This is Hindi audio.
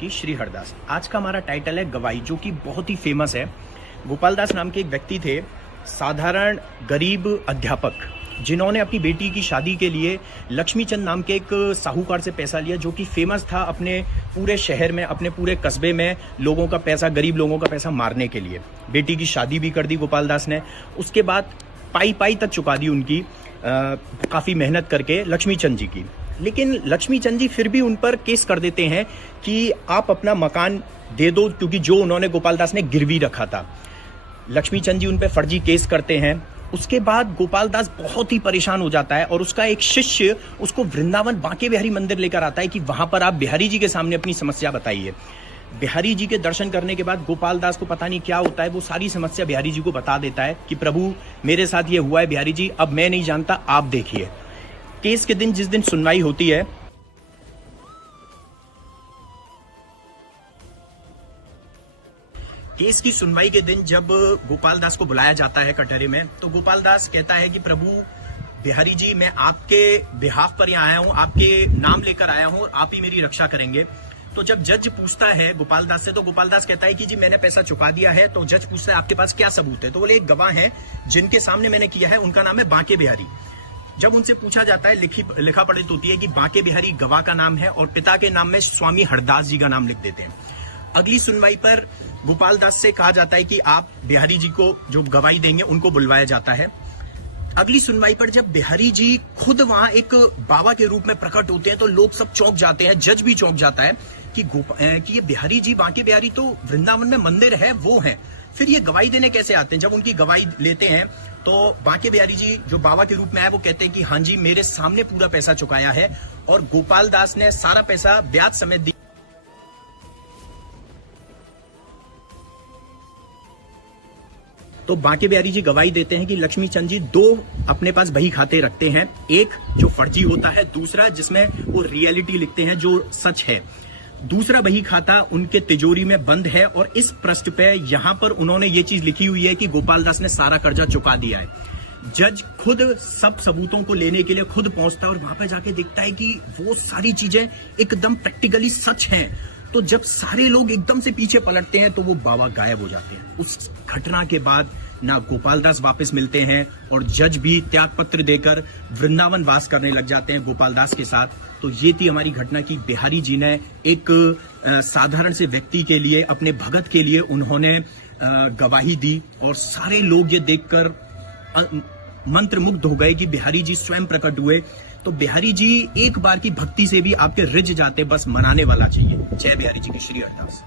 की श्री हरदास। आज का हमारा टाइटल है गवाही, जो कि बहुत ही फेमस है। गोपाल दास नाम के एक व्यक्ति थे, साधारण गरीब अध्यापक, जिन्होंने अपनी बेटी की शादी के लिए लक्ष्मीचंद नाम के एक साहूकार से पैसा लिया, जो कि फेमस था अपने पूरे शहर में, अपने पूरे कस्बे में लोगों का पैसा, गरीब लोगों का पैसा मारने के लिए। बेटी की शादी भी कर दी गोपाल दास ने। उसके बाद पाई पाई तक चुका दी उनकी, काफ़ी मेहनत करके लक्ष्मीचंद जी की। लेकिन लक्ष्मीचंद जी फिर भी उन पर केस कर देते हैं कि आप अपना मकान दे दो, क्योंकि जो उन्होंने गोपाल दास ने गिरवी रखा था। लक्ष्मीचंद जी उन पर फर्जी केस करते हैं। उसके बाद गोपाल दास बहुत ही परेशान हो जाता है और उसका एक शिष्य उसको वृंदावन बांके बिहारी मंदिर लेकर आता है कि वहां पर आप बिहारी जी के सामने अपनी समस्या बताइए। बिहारी जी के दर्शन करने के बाद गोपाल दास को पता नहीं क्या होता है, वो सारी समस्या बिहारी जी को बता देता है कि प्रभु मेरे साथ ये हुआ है बिहारी जी, अब मैं नहीं जानता, आप देखिए। केस के दिन, जिस दिन सुनवाई होती है, केस की सुनवाई के दिन जब गोपाल दास को बुलाया जाता है कटहरे में, तो गोपाल दास कहता है कि प्रभु बिहारी जी, मैं आपके बिहाफ पर यहाँ आया हूँ, आपके नाम लेकर आया हूँ, आप ही मेरी रक्षा करेंगे। तो जब जज पूछता है गोपाल दास से, तो गोपाल दास कहता है कि जी मैंने पैसा चुका दिया है। तो जज पूछता है आपके पास क्या सबूत है? तो बोले एक गवाह है जिनके सामने मैंने किया है, उनका नाम है बांके बिहारी। जब उनसे पूछा जाता है, लिखा पढ़ित होती है कि बांके बिहारी गवाह का नाम है और पिता के नाम में स्वामी हरदास जी का नाम लिख देते हैं। अगली सुनवाई पर गोपाल दास से कहा जाता है कि आप बिहारी जी को जो गवाही देंगे उनको बुलवाया जाता है। अगली सुनवाई पर जब बिहारी जी खुद वहां एक बाबा के रूप में प्रकट होते हैं, तो लोग सब चौंक जाते हैं, जज भी चौंक जाता है कि ये बिहारी जी, बांके बिहारी तो वृंदावन में मंदिर है वो है, फिर ये गवाही देने कैसे आते हैं? जब उनकी गवाही लेते हैं तो बांके बिहारी जी जो बाबा के रूप में आए, वो कहते हैं कि हाँ जी मेरे सामने पूरा पैसा चुकाया है और गोपाल दास ने सारा पैसा ब्याज समेत दिया। तो बांके बिहारी जी गवाही देते हैं कि लक्ष्मीचंद जी दो अपने पास बही खाते रखते हैं, एक जो फर्जी होता है, दूसरा जिसमें वो रियलिटी लिखते हैं जो सच है। दूसरा बही खाता उनके तिजोरी में बंद है और इस पृष्ठ पे यहां पर उन्होंने ये चीज लिखी हुई है कि गोपाल दास ने सारा कर्जा चुका दिया है। जज खुद सब सबूतों को लेने के लिए खुद पहुंचता है और वहां पर जाके देखता है कि वो सारी चीजें एकदम प्रैक्टिकली सच हैं। तो जब सारे लोग एकदम से पीछे पलटते हैं तो वो बाबा गायब हो जाते हैं। उस घटना के बाद ना गोपाल दास वापस मिलते हैं और जज भी त्याग पत्र देकर वृंदावन वास करने लग जाते हैं गोपाल दास के साथ। तो ये थी हमारी घटना की बिहारी जी ने एक साधारण से व्यक्ति के लिए, अपने भगत के लिए उन्होंने गवाही दी और सारे लोग ये देखकर मंत्रमुग्ध हो गए कि बिहारी जी स्वयं प्रकट हुए। तो बिहारी जी एक बार की भक्ति से भी आपके रिझ जाते, बस मनाने वाला चाहिए। जय बिहारी जी की श्री हरदास।